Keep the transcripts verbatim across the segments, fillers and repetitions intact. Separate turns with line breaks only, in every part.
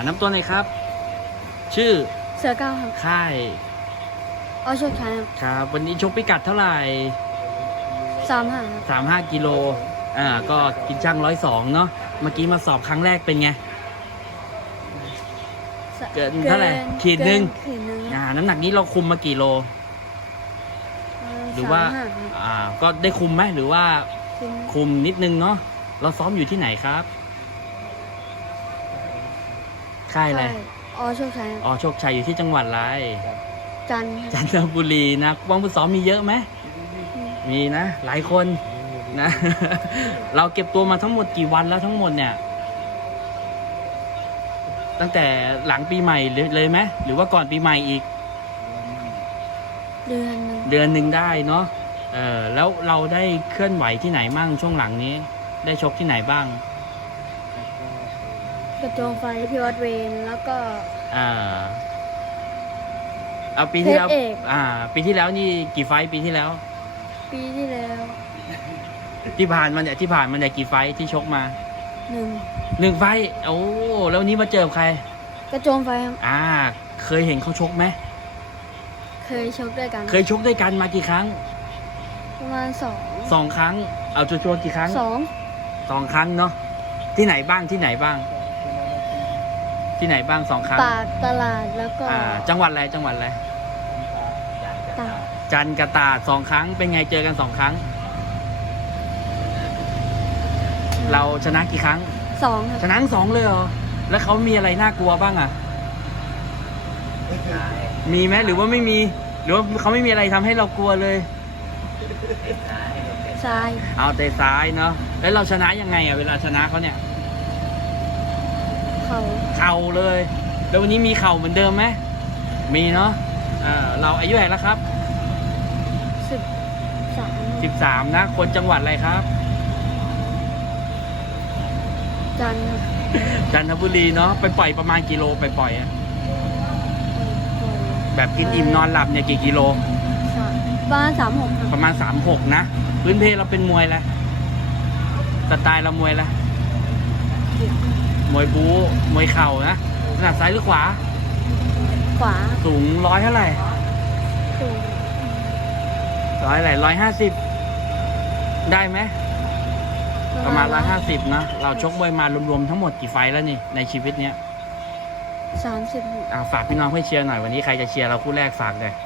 น้ำตัวไหนครับ ชื่อ
เสือก้าวครับ
ค่าย
เอาโชคชัยครับ
ครับวันนี้ชกพิกัดเท่าไหร่
สามห้าครับ
สามห้ากิโลอ่าก็กินช่างร้อยสองเนาะเมื่อกี้มาสอบครั้งแรกเป็นไง เกินเท่าไหร่ขีดหนึ่ง
เกิขีดหนึ่งค
อ่า
รับ
น้ำหนักนี้เราคุมมากี่โล
เอ่อ
หรือว่า
สมห้ครับ
อ่าก็ได้คุมไหมหรือว่า
คุม
คุมนิดนึงเนาะเราซ้อมอยู่ที่ไหนครับค่ายอะไร
ใช่เอาโชคชัยครับ
อ๋อโชคชัยอยู่ที่จังหวัดอะไร
จันทร์ครับ
จันทบุรีนะว่างผู้ซ้อมมีเยอะไหมมีนะ หลายคนนะ เราเก็บตัวมาทั้งหมดกี่วันแล้วทั้งหมดเนี่ย ตั้งแต่หลังปีใหม่เลยเลยไหมหรือว่าก่อนปีใหม่อีก
เดือนหนึ่ง
เดือนหนึ่งได้เนาะเออแล้วเราได้เคลื่อนไหวที่ไหนมั่งช่วงหลังนี้ ได้ชกที่ไหนบ้าง
กระโจมไฟที่วัดเวนแล้วก็
อ่าเอาปีที่แล้ว
เพชรเอก
อ่า ปีที่แล้วนี่กี่ไฟต์ปีที่แล้ว
ปีที่แล้ว
ที่ผ่านมันเนี่ยที่ผ่านมันเนี่ยกี่ไฟต์ที่ชกมา
หนึ่ง
หนึ่งไฟต์โอ้แล้ววันนี้มาเจอกับใคร
กระโจมไฟครับ
อ่า เคยเห็นเขาชกไหม
เคยชกด้วยกัน
เคยชกด้วยกันมากี่ครั้ง
ประมาณสอง
สองครั้ง เอาชัวร์ๆกี่ครั้ง
สอง
สองครั้งเนาะที่ไหนบ้างที่ไหนบ้าง ที่ไหนบ้างสองครั้ง
ปากตลาดแล้วก็
อ่า จังหวัดอะไรจังหวัดอะไร
ตาก
จันทร์กระตาดสองครั้งเป็นไงเจอกันสองครั้ง เราชนะกี่ครั้ง
สองครับ
ชนะทั้งสองเลยเหรอแล้วเขามีอะไรน่ากลัวบ้างอ่ะ มีไหมหรือว่าไม่มี หรือว่าเขาไม่มีอะไรทำให้เรากลัวเลย
ซ้าย
เอาเตะซ้ายเนาะแล้วเราชนะยังไงอ่ะเวลาชนะเขาเนี่ย
เขา
เข่าเลย แล้ววันนี้มีเข่าเหมือนเดิมไหมมีเนาะเออเราอายุเท่าไหร่แล้วครับ
สิบสาม
สิบสามนะคนจังหวัดอะไรครับ
จันทร์ครับ
จันทบุรีเนาะไปปล่อยประมาณกิโลไปปล่อยอะแบบกินอิ่มนอนหลับเนี่ยกี่กิโล
สามบ้านสามหกครับ
ประมาณสามหกนะพื้นเพเราเป็นมวยแหละสไตล์เรามวยแหละมวยบู๊มวยเข่านะขนาดซ้ายหรือขวา
ขวา
สูงร้อยเท่าไหร่
สูง
ร้อยอะไรร้อยห้าสิบได้ไหมประมาณร้อยห้าสิบนะเราชกมวยมารวมๆทั้งหมดกี่ไฟต์แล้วนี่ในชีวิตเนี้ย
สามสิบหก
อ่าฝากพี่น้องให้เชียร์หน่อยวันนี้ใครจะเชียร์เราคู่แรกฝากเลย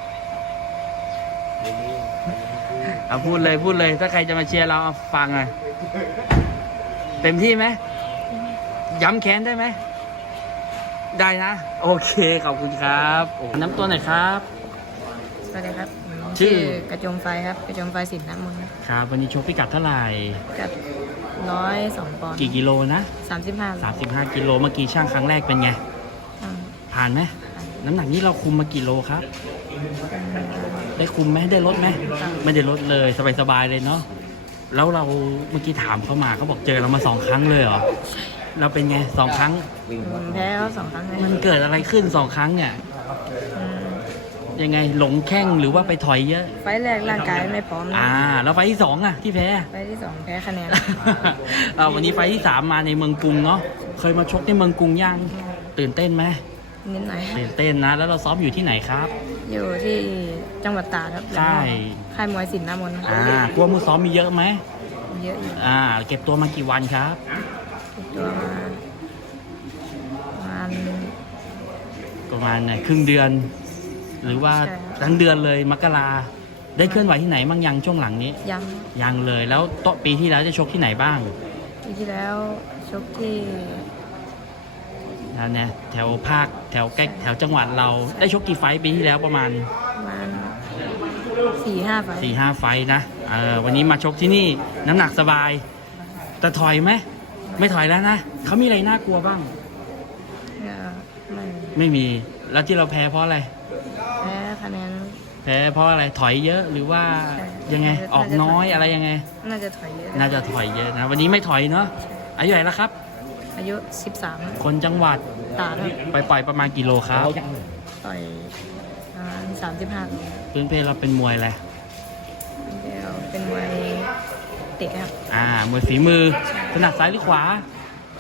เอาพูดเลยพูดเลยถ้าใครจะมาเชียร์เราเอาฟังหน่อยเต็มที่ไหมย้ำแค้นได้ไหมได้นะโอเคขอบคุณครับโอ้น้ำตัวหน่อยครับ
สวัสดีครับผม
ชื่
ชื่
อ
อกระจมไฟครับกระจมไฟสินน้ำมนต์ครับ
ครับวันนี้ชกพิกัดเท่าไหร่
กับร้อยสองปอนด์
กี่กิโลนะ
สามสิบห้า
สามสิบห้ากิโลเมื่อกี้ช่างครั้งแรกเป็นไงผ่านไหมน้ำหนักนี้เราคุมมากี่โลครับ ได้คุมไหมได้ลดไหมไม่ได้ลดเลยสบายๆเลยเนาะแล้วเราเมื่อกี้ถามเขามาเขาบอกเจอเรามาสองครั้งเลยเหรอเราเป็นไงสองครั้ง
แพ้เขาสองครั้งเลย
มันเกิดอะไรขึ้นสองครั้งเนี่ย
อืม
ยังไงหลงแข้งหรือว่าไปถอยเยอะ
ไฟล์แรกร่างกายไม่พร้อมนะ
อ่า แล้วไฟล์ที่สองอ่ะที่แพ้
ไฟล์ที่สองแพ้คะแนน
เอาวันนี้ไฟล์ที่สามมาในเมืองกรุงเนาะเคยมาชกในเมืองกรุงยังตื่นเต้นไหม
นิดหน่อยครับ
ตื่นเต้นนะ แล้วเราซ้อมอยู่ที่ไหนครับ
อยู่ที่จังหวัดตราดครับ
ใช่
ค่ายมวยสินน้ำมนต์ครับ
อ่าพวกมือซ้อมมีเยอะไหม
เยอะอยู่
อ่า เก็บตัวมากี่วันครับ
ติดตัวมาประมาณ
ประมาณไหนครึ่งเดือน หรือว่า
ใช่ครับ
ทั้งเดือนเลยมกราได้เคลื่อนไหวที่ไหนบ้างยังช่วงหลังนี้
ยัง
ยังเลยแล้วโต๊ะปีที่แล้วจะชกที่ไหนบ้าง
ปีที่แล้วชกที่
นะเนี่ยแถวภาคแถวใกล้แถวจังหวัดเราได้ชกกี่ไฟต์ปีที่แล้วประมาณ
ประมาณสี่ห้าไฟล์
สี่ห้าไฟต์นะเออวันนี้มาชกที่นี่น้ำหนักสบายแต่ถอยไหมไม่ถอยแล้วนะเขามีอะไรน่ากลัวบ้าง
ก็ไม่
ไม่มีแล้วที่เราแพ้เพราะอะไร
แพ้คะแนน
แพ้เพราะอะไรถอยเยอะหรือว่า
ใช่
ยังไง
น่าจะ
ออกน้อยอะไรยังไง
น่าจะถอยเยอะ
น่าจะถอยเยอะนะวันนี้ไม่ถอยเนาะอายุเท่าไหร่แล้วครับ
อายุสิบสาม
คนจังหวัด
ตาครับ
ไปปล่อยประมาณกิโลครับ
ต่อยประมาณสามสิบห้า
พื้นเพเราเป็นมวยแหละ
เดียวเป็นมวยเตะครับ
อ่ามวยฝีมือถนัดซ้ายหรือขวา
ข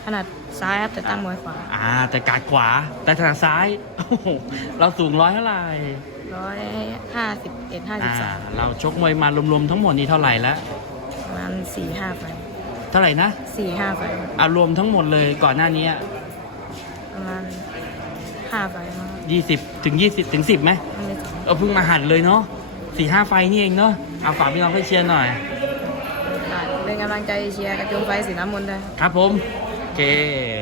ถนัดซ้ายครับแต่ตั้งมวยขวา
อ่า แต่กาดขวา แต่ถนัดซ้าย โอ้โหเราสูงร้อยเท่าไหร่
ร้อยห้าสิบเอ็ดห้าสิ
อ่า
บสาม
เราชกมวยมารวมๆทั้งหมดนี้เท่าไหร่แล้ว
ประมาณสี่ห้าไฟล์
เท่าไหร่นะ
สี่ห้าไฟล์
อารวมทั้งหมดเลยก่อนหน้านี้
ประมาณห้าไฟล์มั้งครับ
ยี่สิบถึงยี่สิบถึงสิบไหม
ไม่ได้สอง
เออเพิ่งมาหัดเลยเนาะสี่ห้าไฟล์นี่เองเนาะเอาฝากพี่น้องให้เชียร์หน่อย
ได้เป็นกำลังใจเชียร์กระจุงไฟสีน้ำมนต์ด้วย
ครับผม โอเค